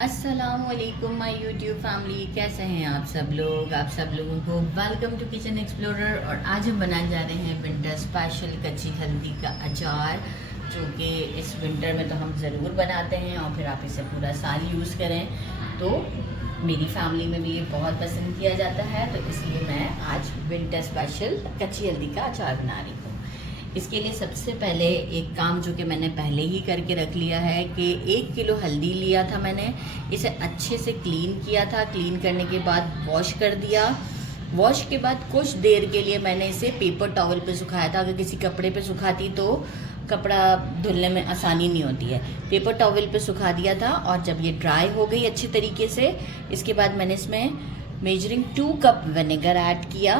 अस्सलामुअलैकुम my YouTube family, कैसे हैं आप सब लोगों को वेलकम टू किचन एक्सप्लोरर। और आज हम बनाने जा रहे हैं विंटर स्पेशल कच्ची हल्दी का अचार, जो कि इस विंटर में तो हम ज़रूर बनाते हैं और फिर आप इसे पूरा साल यूज़ करें। तो मेरी फैमिली में भी ये बहुत पसंद किया जाता है, तो इसलिए मैं आज विंटर स्पेशल कच्ची हल्दी का अचार बना रही हूँ। इसके लिए सबसे पहले एक काम जो कि मैंने पहले ही करके रख लिया है कि 1 किलो हल्दी लिया था मैंने, इसे अच्छे से क्लीन किया था। क्लीन करने के बाद वॉश कर दिया। वॉश के बाद कुछ देर के लिए मैंने इसे पेपर टॉवल पे सुखाया था। अगर किसी कपड़े पे सुखाती तो कपड़ा धुलने में आसानी नहीं होती है। पेपर टॉवल पे सुखा दिया था और जब ये ड्राई हो गई अच्छी तरीके से, इसके बाद मैंने इसमें मेजरिंग 2 कप विनेगर ऐड किया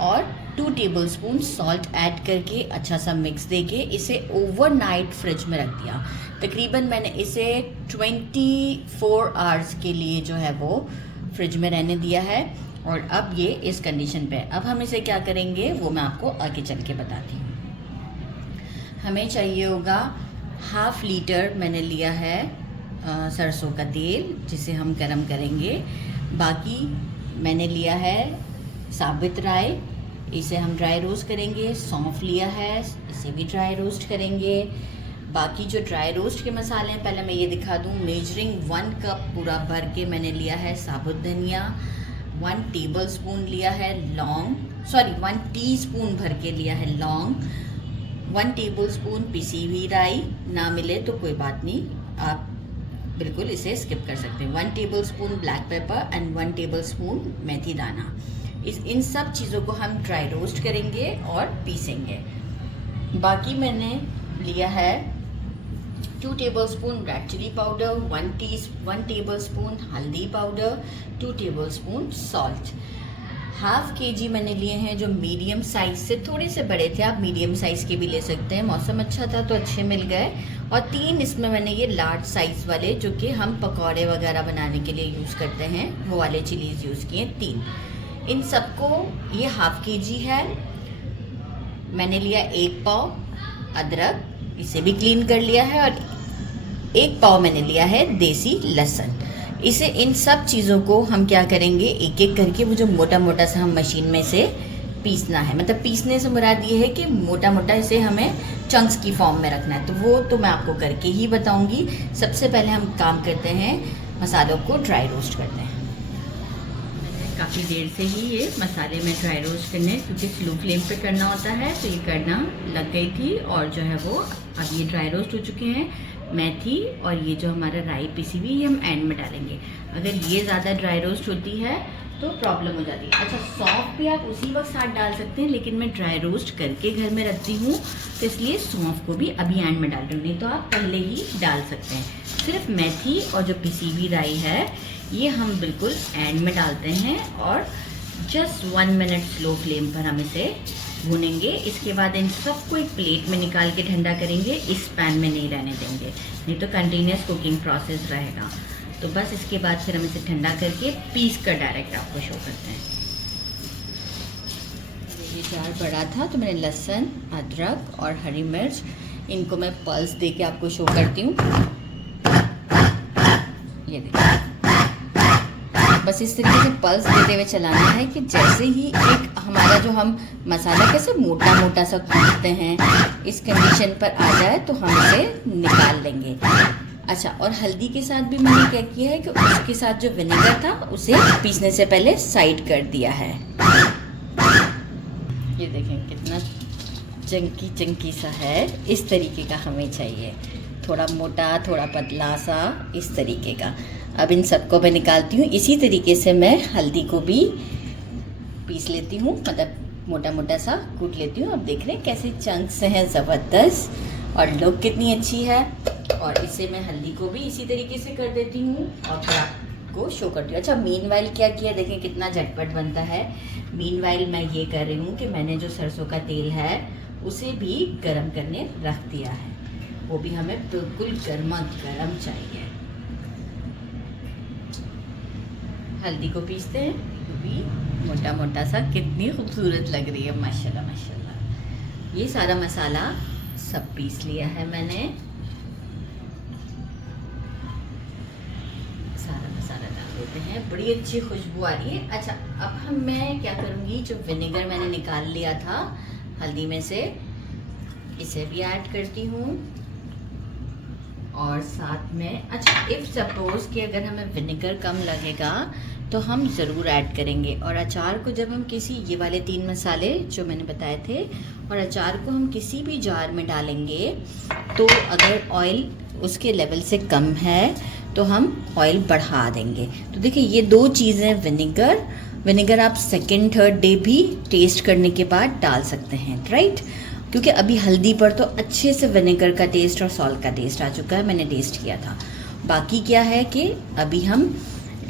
और 2 टेबलस्पून सॉल्ट ऐड करके अच्छा सा मिक्स देके इसे ओवरनाइट फ्रिज में रख दिया। तकरीबन मैंने इसे 24 आवर्स के लिए जो है वो फ्रिज में रहने दिया है। और अब ये इस कंडीशन पे। अब हम इसे क्या करेंगे वो मैं आपको आगे चल के बताती हूँ। हमें चाहिए होगा 1/2 लीटर मैंने लिया है सरसों का तेल, जिसे हम गरम करेंगे। बाकी मैंने लिया है साबुत राई, इसे हम ड्राई रोस्ट करेंगे। सौंफ लिया है, इसे भी ड्राई रोस्ट करेंगे। बाकी जो ड्राई रोस्ट के मसाले हैं, पहले मैं ये दिखा दूँ। मेजरिंग 1 कप पूरा भर के मैंने लिया है साबुत धनिया। 1 टेबलस्पून लिया है लौंग, 1 टीस्पून भर के लिया है लौंग। 1 टेबलस्पून पिसी हुई राई, ना मिले तो कोई बात नहीं, आप बिल्कुल इसे स्किप कर सकते हैं। 1 tablespoon black pepper and 1 tablespoon मेथी दाना। इन सब चीज़ों को हम ड्राई रोस्ट करेंगे और पीसेंगे। बाकी मैंने लिया है 2 tablespoon red chilli powder, 1 tablespoon हल्दी पाउडर, 2 टेबलस्पून सॉल्ट। 1/2 kg मैंने लिए हैं जो मीडियम साइज़ से थोड़े से बड़े थे, आप मीडियम साइज़ के भी ले सकते हैं। मौसम अच्छा था तो अच्छे मिल गए। और 3 इसमें मैंने ये लार्ज साइज़ वाले, जो कि हम पकौड़े वगैरह बनाने के लिए यूज़ करते हैं, वो वाले चिलीज़ यूज़ किए 3। इन सबको, ये 1/2 kg है। मैंने लिया 1 पाव अदरक, इसे भी क्लीन कर लिया है। और 1 पाव मैंने लिया है देसी लहसुन। इसे, इन सब चीज़ों को हम क्या करेंगे, एक एक करके वो जो मोटा मोटा सा हम मशीन में से पीसना है। मतलब पीसने से मुराद ये है कि मोटा मोटा इसे हमें चंक्स की फॉर्म में रखना है। तो वो तो मैं आपको करके ही बताऊंगी। सबसे पहले हम काम करते हैं, मसालों को ड्राई रोस्ट करते हैं। काफ़ी देर से ही ये मसाले में ड्राई रोस्ट करने, क्योंकि स्लो फ्लेम पे करना होता है, तो ये करना लग गई थी। और जो है वो अब ये ड्राई रोस्ट हो चुके हैं। मेथी और ये जो हमारा राई पिसी हुई, ये हम एंड में डालेंगे। अगर ये ज़्यादा ड्राई रोस्ट होती है तो प्रॉब्लम हो जाती है। अच्छा, सौंफ भी आप उसी वक्त साथ डाल सकते हैं, लेकिन मैं ड्राई रोस्ट करके घर में रखती हूँ, तो इसलिए सौंफ को भी अभी एंड में डाल रही हूँ, नहीं तो आप पहले ही डाल सकते हैं। सिर्फ मेथी और जो पिसी हुई राई है, ये हम बिल्कुल एंड में डालते हैं और जस्ट 1 मिनट स्लो फ्लेम पर हम इसे भूनेंगे। इसके बाद इन सबको एक प्लेट में निकाल के ठंडा करेंगे। इस पैन में नहीं रहने देंगे, नहीं तो कंटिन्यूस कुकिंग प्रोसेस रहेगा। तो बस इसके बाद फिर हम इसे ठंडा करके पीस कर डायरेक्ट आपको शो करते हैं। ये जार बड़ा था तो मैंने लहसुन, अदरक और हरी मिर्च, इनको मैं पल्स दे के आपको शो करती हूँ। ये देखिए, बस इस तरीके से पल्स देते हुए चलाना है कि जैसे ही एक हमारा जो हम मसाला कैसे मोटा मोटा सा कूटते हैं, इस कंडीशन पर आ जाए तो हम इसे निकाल लेंगे। अच्छा, और हल्दी के साथ भी मैंने क्या किया है कि उसके साथ जो विनेगर था उसे पीसने से पहले साइड कर दिया है। ये देखें कितना चंकी चंकी सा है, इस तरीके का हमें चाहिए, थोड़ा मोटा थोड़ा पतला सा, इस तरीके का। अब इन सबको मैं निकालती हूँ। इसी तरीके से मैं हल्दी को भी पीस लेती हूँ, मतलब मोटा मोटा सा कूट लेती हूँ। अब देख रहे हैं कैसे चंक्स हैं ज़बरदस्त, और लुक कितनी अच्छी है। और इसे मैं हल्दी को भी इसी तरीके से कर देती हूँ और फिर आपको शो करती हूँ। अच्छा, मीनवाइल क्या किया, देखें कितना झटपट बनता है। मीनवाइल मैं ये कर रही हूँ कि मैंने जो सरसों का तेल है उसे भी गरम करने रख दिया है। वो भी हमें बिल्कुल गर्मा गर्म चाहिए। हल्दी को पीसते हैं, वो भी मोटा मोटा सा, कितनी खूबसूरत लग रही है, माशाल्लाह माशाल्लाह। ये सारा मसाला सब पीस लिया है मैंने। सकते हैं, बड़ी अच्छी खुशबू आ रही है। अच्छा, अब मैं क्या करूँगी, जो विनेगर मैंने निकाल लिया था हल्दी में से, इसे भी ऐड करती हूँ। और साथ में अच्छा, इफ़ सपोज़ कि अगर हमें विनेगर कम लगेगा तो हम ज़रूर ऐड करेंगे। और अचार को जब हम किसी, ये वाले 3 मसाले जो मैंने बताए थे, और अचार को हम किसी भी जार में डालेंगे तो अगर ऑयल उसके लेवल से कम है तो हम ऑयल बढ़ा देंगे। तो देखिए ये 2 चीज़ें, विनेगर आप सेकेंड थर्ड डे भी टेस्ट करने के बाद डाल सकते हैं, राइट। क्योंकि अभी हल्दी पर तो अच्छे से विनेगर का टेस्ट और सॉल्ट का टेस्ट आ चुका है, मैंने टेस्ट किया था। बाकी क्या है कि अभी हम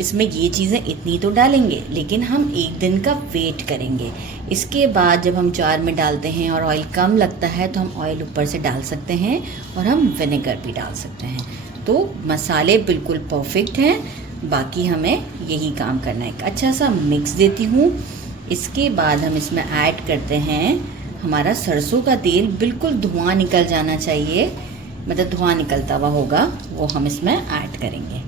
इसमें ये चीज़ें इतनी तो डालेंगे, लेकिन हम एक दिन का वेट करेंगे। इसके बाद जब हम जार में डालते हैं और ऑयल कम लगता है तो हम ऑयल ऊपर से डाल सकते हैं और हम विनेगर भी डाल सकते हैं। तो मसाले बिल्कुल परफेक्ट हैं, बाकी हमें यही काम करना है। एक अच्छा सा मिक्स देती हूँ। इसके बाद हम इसमें ऐड करते हैं हमारा सरसों का तेल, बिल्कुल धुआं निकल जाना चाहिए, मतलब धुआं निकलता हुआ होगा, वो हम इसमें ऐड करेंगे।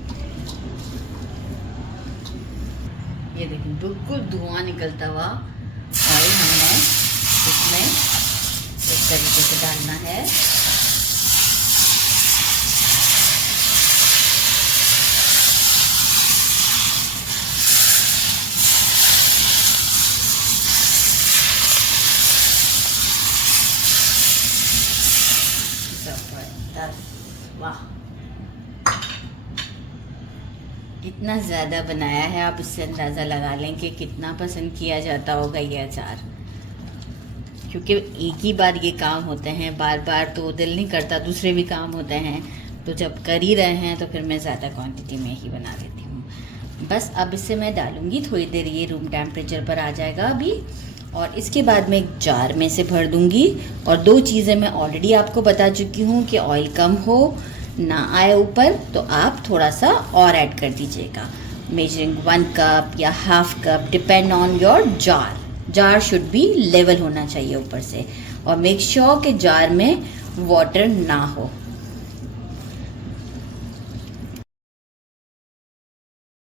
ये देखिए बिल्कुल धुआं निकलता हुआ ऑयल हमने इसमें इस तरीके से डालना है। वाह, कितना ज़्यादा बनाया है, आप इससे अंदाज़ा लगा लें कि कितना पसंद किया जाता होगा ये अचार। क्योंकि एक ही बार ये काम होते हैं, बार बार तो दिल नहीं करता, दूसरे भी काम होते हैं, तो जब कर ही रहे हैं तो फिर मैं ज़्यादा क्वांटिटी में ही बना लेती हूँ। बस अब इसे मैं डालूँगी थोड़ी देर, ये रूम टेम्परेचर पर आ जाएगा अभी, और इसके बाद मैं एक जार में से भर दूँगी। और 2 चीज़ें मैं ऑलरेडी आपको बता चुकी हूँ कि ऑयल कम हो ना आए ऊपर तो आप थोड़ा सा और ऐड कर दीजिएगा, मेजरिंग 1 कप या half cup, depend on your jar should be level होना चाहिए ऊपर से। और मेक श्योर कि जार में वाटर ना हो,